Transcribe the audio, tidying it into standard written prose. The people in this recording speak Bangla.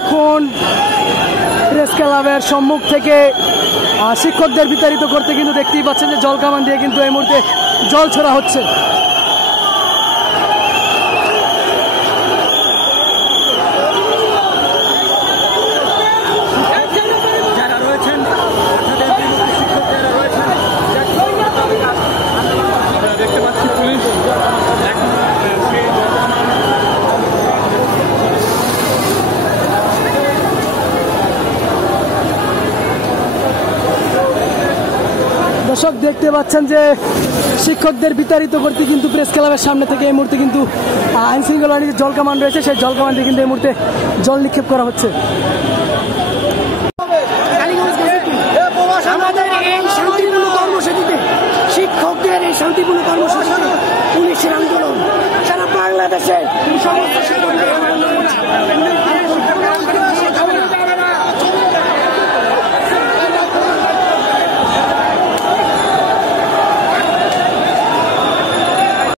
দেখুন প্রেস ক্লাবের সম্মুখ থেকে শিক্ষকদের বিতাড়িত করতে কিন্তু দেখতেই পাচ্ছেন যে জল কামান দিয়ে কিন্তু এই মুহূর্তে জল ছোড়া হচ্ছে। দর্শক দেখতে পাচ্ছেন যে শিক্ষকদের বিতাড়িত করতে কিন্তু প্রেস ক্লাবের সামনে থেকে এই মুহূর্তে কিন্তু আইন শৃঙ্খলা বাহিনীর জল কামান রয়েছে, সেই জল কামান দিয়ে কিন্তু এই মুহূর্তে জল নিক্ষেপ করা হচ্ছে। আমাদের এই শান্তিপূর্ণ কর্মসূচিতে, শিক্ষকদের এই শান্তিপূর্ণ কর্মসূচিতে পুলিশের আন্দোলন সারা বাংলাদেশে সমস্ত শিক্ষকদের